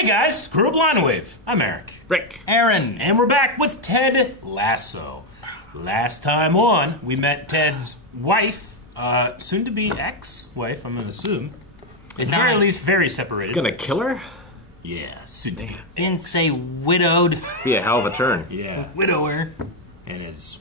Hey guys, Crew of Blind Wave. I'm Eric. Rick. Aaron. And we're back with Ted Lasso. Last time on, we met Ted's wife, soon to be ex-wife, I'm gonna assume. It's very, at least very separated. He's gonna kill her? Yeah, soon to be. Didn't say widowed. Be a hell of a turn. Yeah. Widower. And his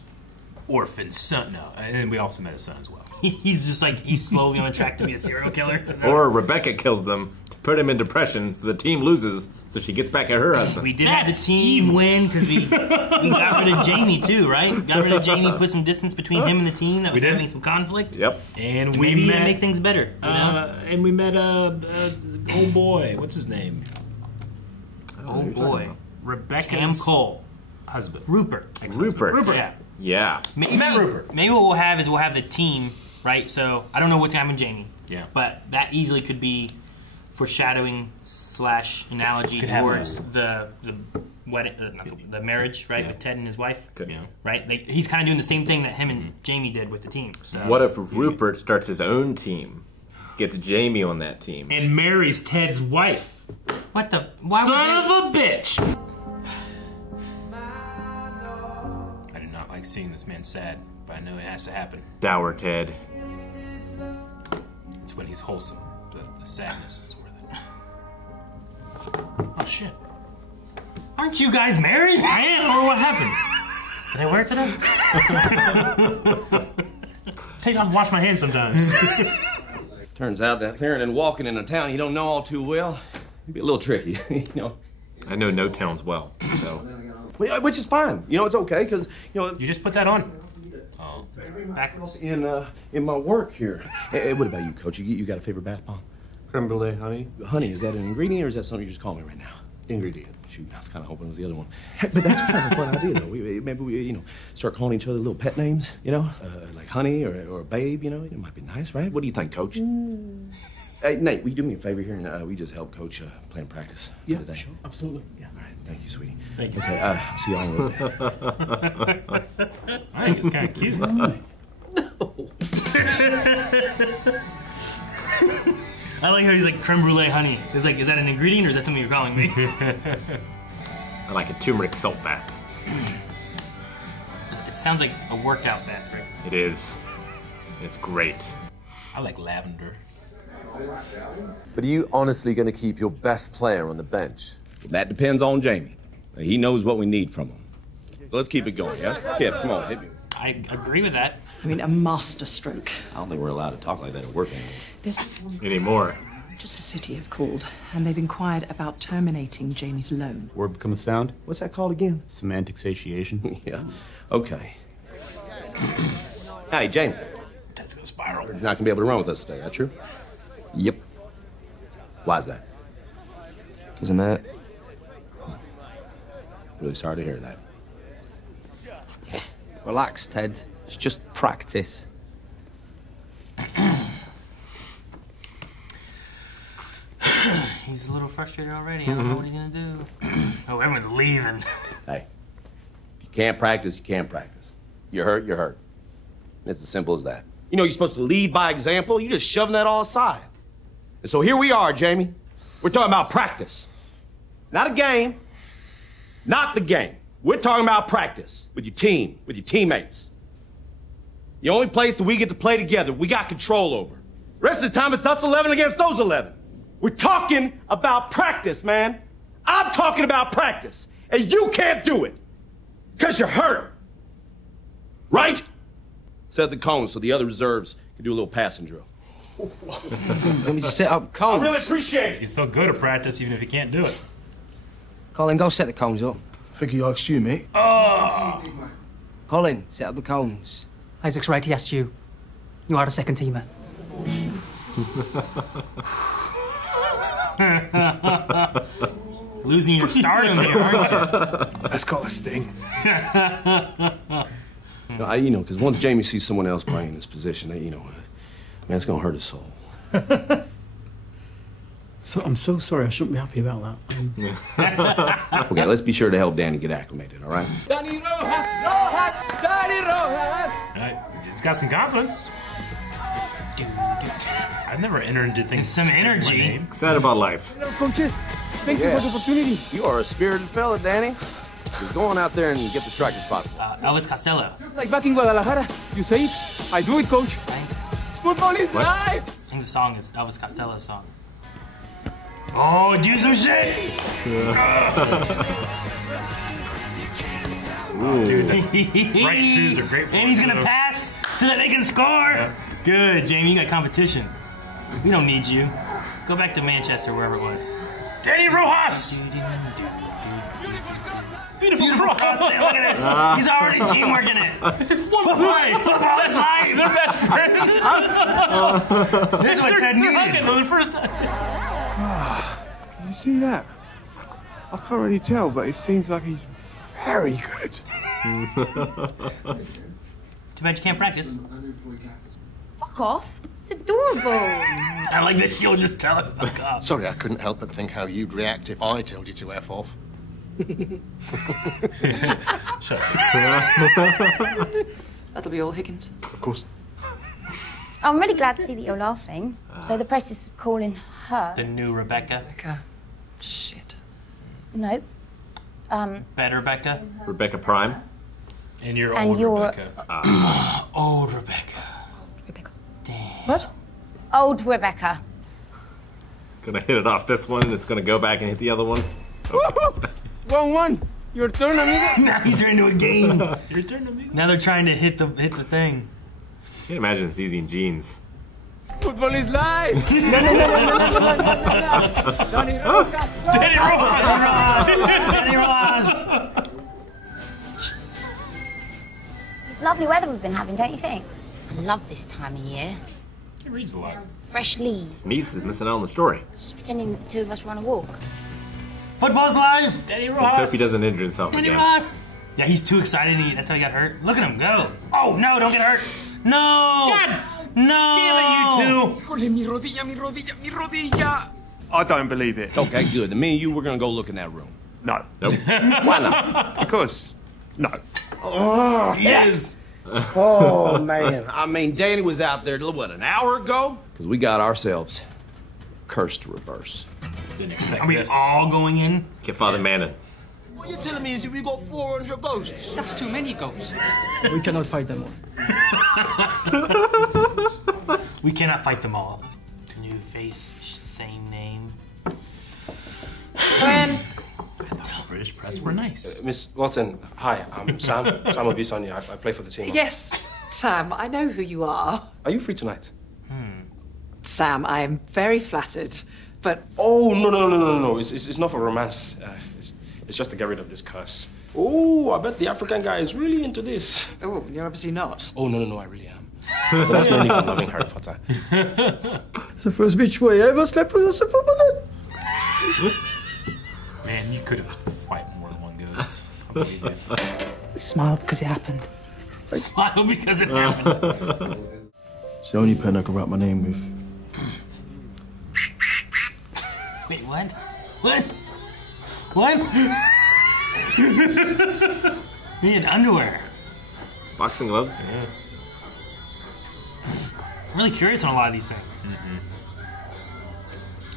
orphan son. No, and we also met his son as well. He's just like, he's slowly on track to be a serial killer. Or Rebecca kills them to put him in depression so the team loses so she gets back at her husband. We did have the team win because we got rid of Jamie too, right? Got rid of Jamie, put some distance between him and the team that was having some conflict. Yep. And we maybe met, make things better. You know? And we met old boy. What's his name? Oh boy. Rebecca's Cam Cole. husband. Rupert. Rupert. Yeah. Yeah. Maybe what we'll have is we'll have the team, right? So I don't know what's happening with Jamie. Yeah. But that easily could be foreshadowing / analogy towards the wedding, the marriage, right, with Ted and his wife. Good. Yeah. Right? He's kind of doing the same thing that him and Jamie did with the team. So. What if Rupert starts his own team, gets Jamie on that team, and marries Ted's wife? What the? Why Son of a bitch! I do not like seeing this man sad, but I know it has to happen. dour Ted? It's when he's wholesome. The sadness is worth it. Oh shit! Aren't you guys married? I am. Or what happened? Did I wear it today? Take off and wash my hands sometimes. Turns out that clearing and walking in a town you don't know all too well can be a little tricky, you know. I know no towns well, so. Which is fine. You know, it's okay, because, you know. You just put that on. Oh. In my work here. Hey, what about you, Coach? You got a favorite bath bomb? Creme brulee, honey. Honey, is that an ingredient or is that something you just call me right now? Ingredient. Shoot, I was kind of hoping it was the other one. Hey, but that's kind of a fun idea, though. Maybe we, you know, start calling each other little pet names, you know? Like Honey or Babe, you know? It might be nice, right? What do you think, Coach? Hey, Nate, will you do me a favor here and we just help Coach plan practice for today? Sure, absolutely. Yeah. All right, thank you, sweetie. Thank you. Okay, I'll see y'all in a little bit. I think it's kind of cute. I like how he's like creme brulee honey. It's like, is that an ingredient or is that something you're calling me? I like a turmeric salt bath. It sounds like a workout bath, right? It is. It's great. I like lavender. But are you honestly going to keep your best player on the bench? That depends on Jamie. He knows what we need from him. So let's keep it going, yeah? Kid, come on, hit me. I agree with that. I mean, a master stroke. I don't think we're allowed to talk like that at work anymore. There's Anymore. just the city have called, and they've inquired about terminating Jamie's loan. Word becomes sound. What's that called again? Semantic satiation. Yeah. Okay. Hey, Jamie. Ted's gonna spiral. You're not gonna be able to run with us today, that true? Yep. Why's that? Because I'm hurt. Really sorry to hear that. Relax, Ted. It's just practice. He's a little frustrated already. I don't know what he's gonna do. Oh, everyone's leaving. Hey, if you can't practice, you can't practice. You're hurt, you're hurt. It's as simple as that. You know, you're supposed to lead by example. You're just shoving that all aside. And so here we are, Jamie. We're talking about practice. Not a game. Not the game. We're talking about practice with your team, with your teammates. The only place that we get to play together, we got control over. The rest of the time, it's us 11 against those 11. We're talking about practice, man. I'm talking about practice. And you can't do it. Because you're hurt. Right? Set the cones so the other reserves can do a little passing drill. Let me set up cones. I really appreciate it. He's still good at practice even if he can't do it. Colin, go set the cones up. I think he asked you, mate. Oh! Colin, set up the cones. Isaac's right, he asked you. You are the second teamer. Losing your stardom here, aren't you? That's got a sting. You know, because once Jamie sees someone else playing this position, you know, man, it's gonna hurt his soul. So I'm so sorry. I shouldn't be happy about that. Okay, let's be sure to help Danny get acclimated, all right? Dani Rojas! Dani Rojas! It's got some confidence. I've never entered into things. Some energy. Excited about life. Hello, coaches. Thank you for the opportunity. You are a spirited fella, Danny. Just go on out there and get the striker spot. Elvis Costello. Like back in Guadalajara. You say it, I do it, coach. Football is life. I think the song is Elvis Costello's song. Oh, do some shit! Dude, the right shoes are great for And he's gonna pass so that they can score. Yeah. Good, Jamie. You got competition. We don't need you. Go back to Manchester, wherever it was. Dani Rojas. Beautiful cross. Look at this. He's already teamworking it. Football is life. They're best friends. This is what Ted needed. Hugging for the first time. Did you see that? I can't really tell, but it seems like he's very good. Too bad you can't practice. Fuck off. It's adorable. I like that she'll just tell him fuck off. Sorry, I couldn't help but think how you'd react if I told you to F off. Shut up. That'll be all, Higgins. Of course. I'm really glad to see that you're laughing. So the press is calling her... The new Rebecca. Rebecca. Shit. No. Bad Rebecca. Rebecca Prime. And you're old Rebecca. Old Rebecca. Rebecca. Damn. What? Old Rebecca. Gonna hit it off this one, and it's gonna go back and hit the other one. Okay. 1-1. Your turn, amigo. Now he's turned into a game. Your turn, amigo. Now they're trying to hit the thing. I can't imagine it's easy in jeans. Football is life. Dani Rojas. Dani Rojas. It's lovely weather we've been having, don't you think? I love this time of year. He reads a lot. Fresh leaves. His niece is missing out on the story. Just pretending that the two of us were on a walk. Football's live. Dani Let's Rojas. hope he doesn't injure himself Dani again. Rojas. Yeah, he's too excited. That's how he got hurt. Look at him go. Oh, no, don't get hurt. No. God no. Damn it, you two. Híjole, mi rodilla, mi rodilla, mi rodilla. I don't believe it. Okay, good. Me and you, we're gonna go look in that room. No. Nope. Why not? Because, no. Oh, Yes. Oh, man. I mean, Danny was out there, what, an hour ago? Because we got ourselves cursed to reverse. Didn't expect Are we this. all going in? Get Father Manning. What you're telling me is we got 400 ghosts. That's too many ghosts. We cannot fight them all. We cannot fight them all. New face, same name. When? I thought the British press were nice. Miss Watson, hi, I'm Sam. Sam Obisanya. I play for the team. Yes, Sam, I know who you are. Are you free tonight? Sam, I am very flattered, but... Oh, no. It's not for romance. It's just to get rid of this curse. Oh, I bet the African guy is really into this. Oh, you're obviously not. Oh, no, I really am. But that's mainly from loving Harry Potter. It's the first beach boy I ever slept with a superman. Man, you could have fight more than one ghost. I believe you. Smile because it happened. Smile because it happened. It's the only pen I can write my name with. Wait, what? What? Me in underwear. Boxing gloves? Yeah. I'm really curious on a lot of these things.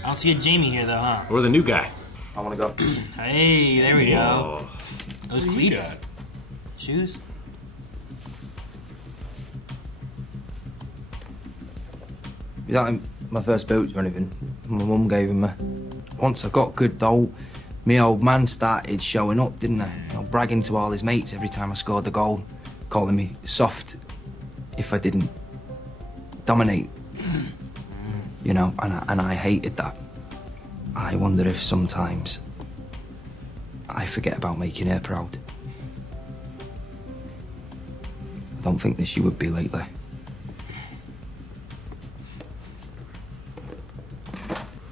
I don't see a Jamie here, though, huh? Or the new guy. I want to go. Hey, there we go. Those What do you cleats. got? Shoes. These aren't my first boots or anything. My mum gave them me. Once I got good though, my old man started showing up, didn't I? You know, bragging to all his mates every time I scored the goal, calling me soft if I didn't dominate. You know, and I hated that. I wonder if sometimes I forget about making her proud. I don't think that she would be lately.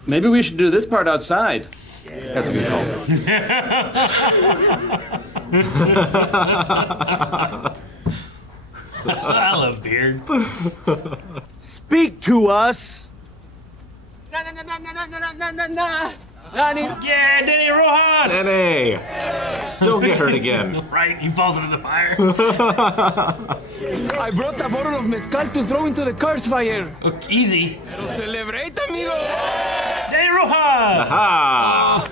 Maybe we should do this part outside. That's a good call. I love beard. Speak to us. Dani. Yeah, Dani Rojas. Dani! Don't get hurt again. Right, he falls into the fire. I brought a bottle of mezcal to throw into the curse fire. Easy. Pero celebrate, amigo. Dani Rojas. Aha!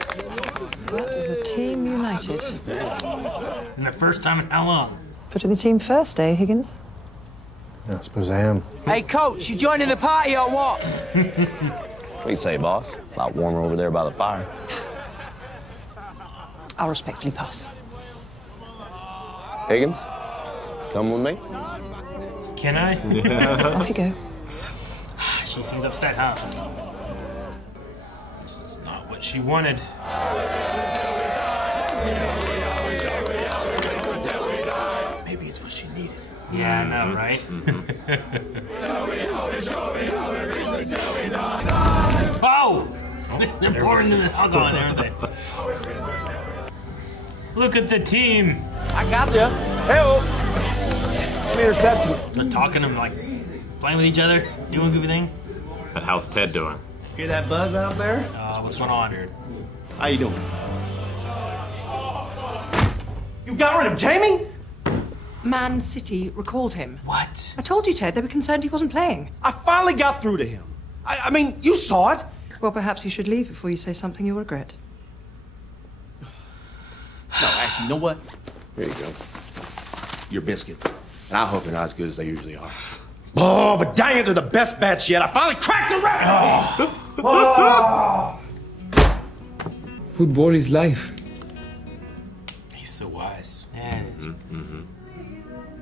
excited. And the first time in how long? Putting the team first, eh, Higgins? Yeah, I suppose I am. Hey, coach, you joining the party or what? What do you say, boss? A lot warmer over there by the fire. I'll respectfully pass. Higgins, come with me. Can I? Off you go. She seems upset, huh? This is not what she wanted. Maybe it's what she needed. Yeah, I know, right? Oh! They're pouring the alcohol in there, aren't they? Look at the team. I got you. Hey-oh. Interception. They're talking, them like playing with each other, doing goofy things. But how's Ted doing? Hear that buzz out there? What's going on, dude? How you doing? You got rid of Jamie? Man City recalled him. What? I told you, Ted, they were concerned he wasn't playing. I finally got through to him. I mean, you saw it. Well, perhaps you should leave before you say something you'll regret. No, actually, you know what? Here you go. Your biscuits. And I hope they're not as good as they usually are. Oh, but dang it, they're the best batch yet. I finally cracked the recipe! Oh. Football is life. He's so wise. Yeah, it is.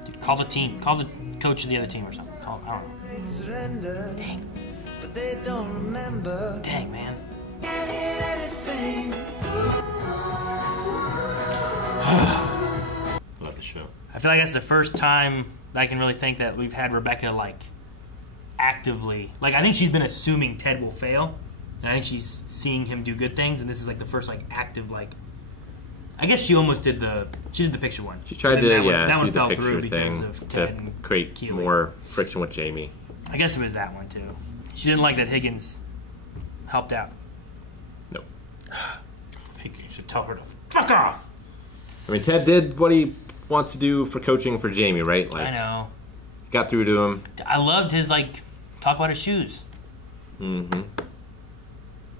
Dude, call the team. Call the coach of the other team or something. Call, I don't know. Dang. But they don't remember. Dang, man. Love the show. I feel like that's the first time that I can really think that we've had Rebecca, like, actively... Like, I think she's been assuming Ted will fail, and I think she's seeing him do good things, and this is, like, the first, like, active, like... I guess she almost did the... She did the picture one. She tried to, that do one the fell picture through because thing of Ted to and create Keely. more friction with Jamie. I guess it was that one, too. She didn't like that Higgins helped out. Nope. Higgins should tell her to fuck off. I mean, Ted did what he wants to do for coaching for Jamie, right? Like, I know. Got through to him. I loved his, like, talk about his shoes. Mm-hmm.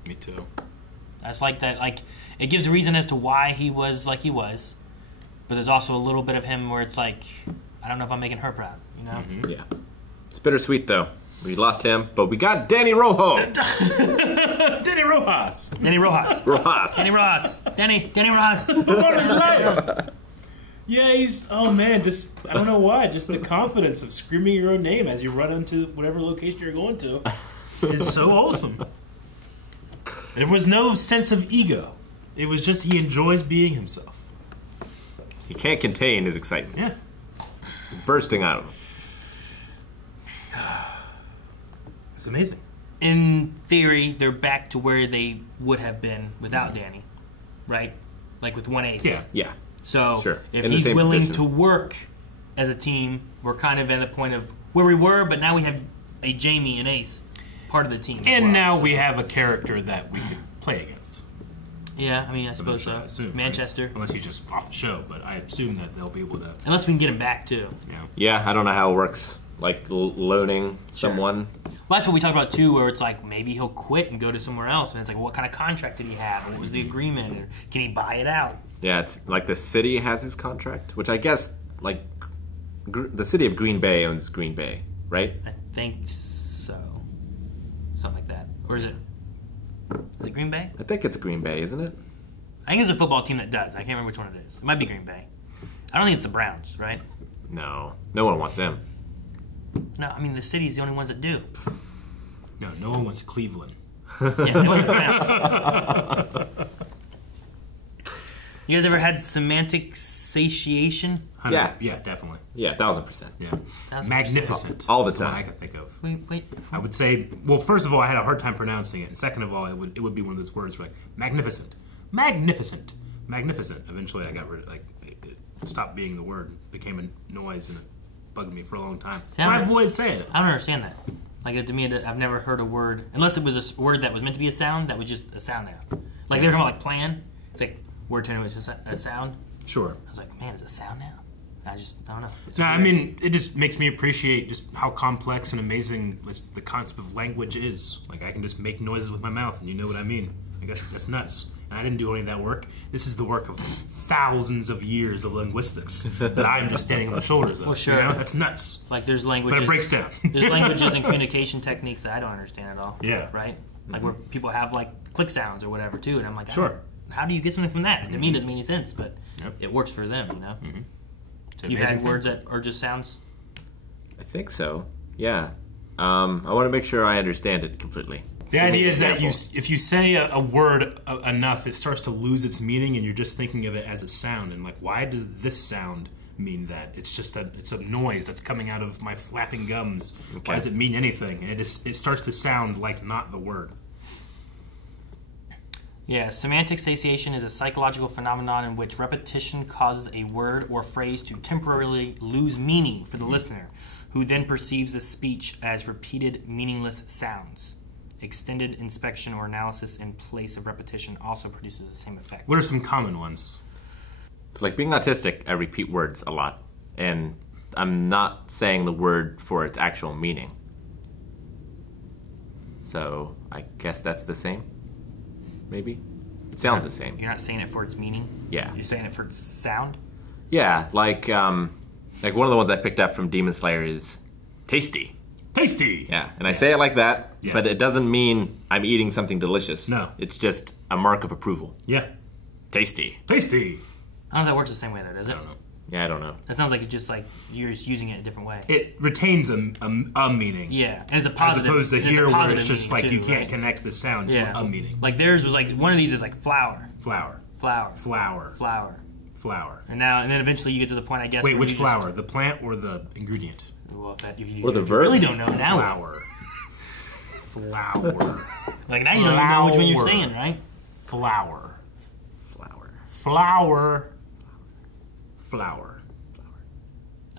Me too. That's like that, like, it gives a reason as to why he was like he was, but there's also a little bit of him where it's like, I don't know if I'm making her proud, you know? Mm-hmm. Yeah. It's bittersweet, though. We lost him, but we got Dani Rojas. Dani Rojas. Dani Rojas. Rojas. Dani Rojas. Dani Rojas. What is life? Yeah, he's, oh man, just, I don't know why, just the confidence of screaming your own name as you run into whatever location you're going to is so awesome. There was no sense of ego. It was just he enjoys being himself. He can't contain his excitement. Yeah. Bursting out of him. It's amazing. In theory, they're back to where they would have been without Dani, right? Like with one ace. Yeah. Yeah. So Sure. if In the he's same willing position. to work as a team, we're kind of at the point of where we were, but now we have a Jamie and Ace part of the team. as And well, now so. we have a character that we could play against. Yeah, I mean, I suppose Eventually, so. I assume, Manchester. right? Unless he's just off the show, but I assume that they'll be able to. Unless we can get him back, too. Yeah. Yeah, I don't know how it works. Like loaning someone. Well, that's what we talked about, too, where it's like maybe he'll quit and go to somewhere else. And it's like, what kind of contract did he have? What was the agreement? Or can he buy it out? Yeah, it's like the city has his contract, which I guess, like, the city of Green Bay owns Green Bay, right? I think so. Something like that. Or is it Green Bay? I think it's Green Bay, isn't it? I think it's a football team that does. I can't remember which one it is. It might be Green Bay. I don't think it's the Browns, right? No. No one wants them. No, I mean, the city's the only ones that do. No, no one wants Cleveland. Yeah, no one Browns. You guys ever had semantic satiation? Yeah. Yeah, definitely. Yeah, 1000%. Yeah. 1000%. Magnificent. All the That's what time. I could think of. Wait. I would say, well, first of all, I had a hard time pronouncing it. And second of all, it would be one of those words like magnificent. Magnificent. Magnificent. Eventually I got rid of it stopped being the word, became a noise, and it bugged me for a long time. So I avoid saying it. I don't understand that. Like, to me, I've never heard a word, unless it was a word that was meant to be a sound, that was just a sound now. Like, they were talking about, like, plan. It's like, word turned into a sound. Sure. I was like, man, it's a sound now. I don't know. It's No, I weird. mean, it just makes me appreciate just how complex and amazing the concept of language is. Like, I can just make noises with my mouth, and you know what I mean. I guess that's nuts. I didn't do any of that work. This is the work of thousands of years of linguistics that I'm just standing on the shoulders of. Well, sure. You know? That's nuts. Like there's languages. But it breaks down. There's languages and communication techniques that I don't understand at all. Yeah. Right? Like where people have like click sounds or whatever too, and I'm like, sure. How do you get something from that? To me, it doesn't make any sense, but it works for them, you know? You've had words that are just sounds? I think so. Yeah. I want to make sure I understand it completely. The idea is that if you say a word enough, it starts to lose its meaning, and you're just thinking of it as a sound. And like, why does this sound mean that? It's just it's a noise that's coming out of my flapping gums. Okay. Why does it mean anything? And it starts to sound like not the word. Yeah, semantic satiation is a psychological phenomenon in which repetition causes a word or phrase to temporarily lose meaning for the listener, who then perceives the speech as repeated, meaningless sounds. Extended inspection or analysis in place of repetition also produces the same effect. What are some common ones? It's like being autistic, I repeat words a lot, and I'm not saying the word for its actual meaning. So I guess that's the same? Maybe? It sounds the same. You're not saying it for its meaning? Yeah. You're saying it for its sound? Yeah, like one of the ones I picked up from Demon Slayer is tasty. Tasty! Yeah, and I say it like that, but it doesn't mean I'm eating something delicious. No. It's just a mark of approval. Yeah. Tasty. Tasty! I don't know if that works the same way though, does it? I don't know. Yeah, I don't know. That sounds like it's just like you're just using it a different way. It retains a meaning. Yeah, and it's a positive. As opposed to here where it's just like you can't right? connect the sound to a meaning. Like theirs was like, one of these is like flour. Flour. Flour. Flour. Flour. Flour. And then eventually you get to the point, I guess. Wait, where which you flour? The plant or the ingredient? Well, if you or the verb? really don't know now. Flour. Flour. Like now you don't even know which one you're saying, right? Flour. Flour. Flour. Flour.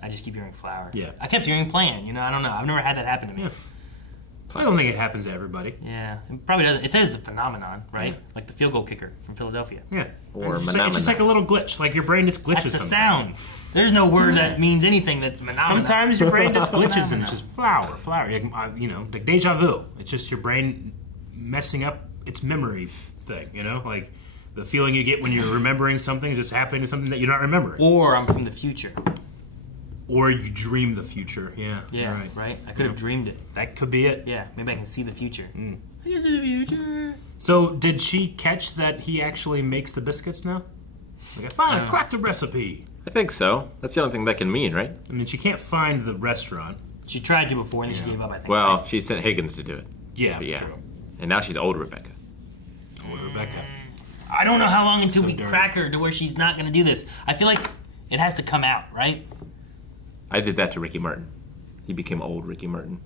I just keep hearing flour. Yeah. I kept hearing plan. You know, I don't know. I've never had that happen to me. Yeah. I don't think it happens to everybody. Yeah, it probably doesn't. It says it's a phenomenon, right? Like the field goal kicker from Philadelphia. Yeah. Or it's just like a little glitch. Like your brain just glitches. That's a sometimes. sound. There's no word that means anything that's phenomenon. Sometimes your brain just glitches and it's just flour. You know, like deja vu. It's just your brain messing up its memory thing. You know, like the feeling you get when you're remembering something is just happening to something that you're not remembering. Or I'm from the future. Or you dream the future. Yeah. Yeah. Right. I could have dreamed it. That could be it. Yeah. Maybe I can see the future. I can see the future. So did she catch that he actually makes the biscuits now? Like I finally cracked a recipe. I think so. That's the only thing that can mean, right? I mean, she can't find the restaurant. She tried to before, and then she gave up, I think. Well, right? she sent Higgins to do it. Yeah, true. And now she's old Rebecca. Old Rebecca. I don't know how long until we crack her to where she's not going to do this. I feel like it has to come out, right? I did that to Ricky Martin. He became old Ricky Martin.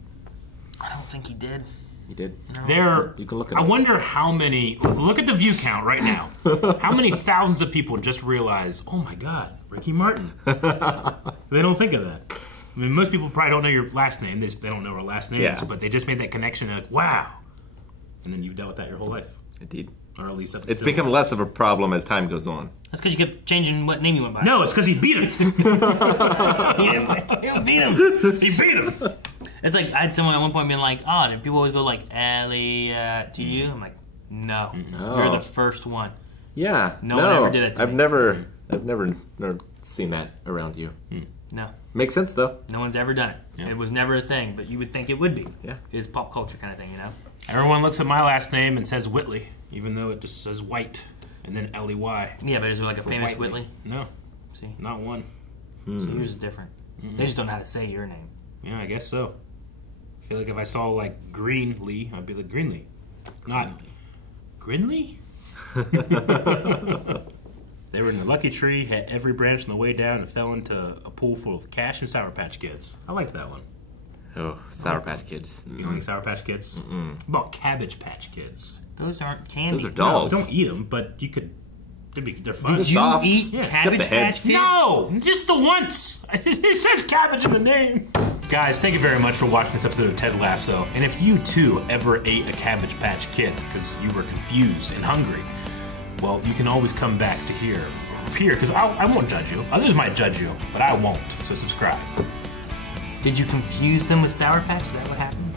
I don't think he did. He did? No. You can look at I wonder how many... Look at the view count right now. How many thousands of people just realize, oh my God, Ricky Martin. They don't think of that. I mean, most people probably don't know your last name. They don't know our last names, but they just made that connection. They're like, wow. And then you've dealt with that your whole life. Indeed. Or at least... It's become less of a problem as time goes on. That's because you kept changing what name you went by. No, it's because he beat him. He beat him. He beat him. It's like, I had someone at one point being like, oh, and people always go like, Elliot, to you? I'm like, no. You're the first one. Yeah. No one ever did that to me. I've never seen that around you. No. Makes sense, though. No one's ever done it. Yeah. It was never a thing, but you would think it would be. Yeah. It's pop culture kind of thing, you know? Everyone looks at my last name and says Whitley, even though it just says White and then L-E-Y. Yeah, but is there like a famous Whitley. Whitley? No. See? Not one. So yours is different. They just don't know how to say your name. Yeah, I guess so. I feel like if I saw like Greenlee, I'd be like Greenlee. Not Grinley? They were in the Lucky Tree, had every branch on the way down and fell into a pool full of cash and Sour Patch Kids. I like that one. Oh, Sour Patch Kids. You don't like Sour Patch Kids? What about Cabbage Patch Kids? Those aren't candy. Those are dolls. No, don't eat them, but you could... They're fun. Did you eat Cabbage Patch Kids? No! Just the once! It says cabbage in the name. Guys, thank you very much for watching this episode of Ted Lasso. And if you too ever ate a Cabbage Patch Kid because you were confused and hungry, well, you can always come back to here, because I won't judge you. Others might judge you, but I won't. So subscribe. Did you confuse them with Sour Patch? Is that what happened?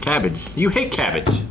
Cabbage. You hate cabbage.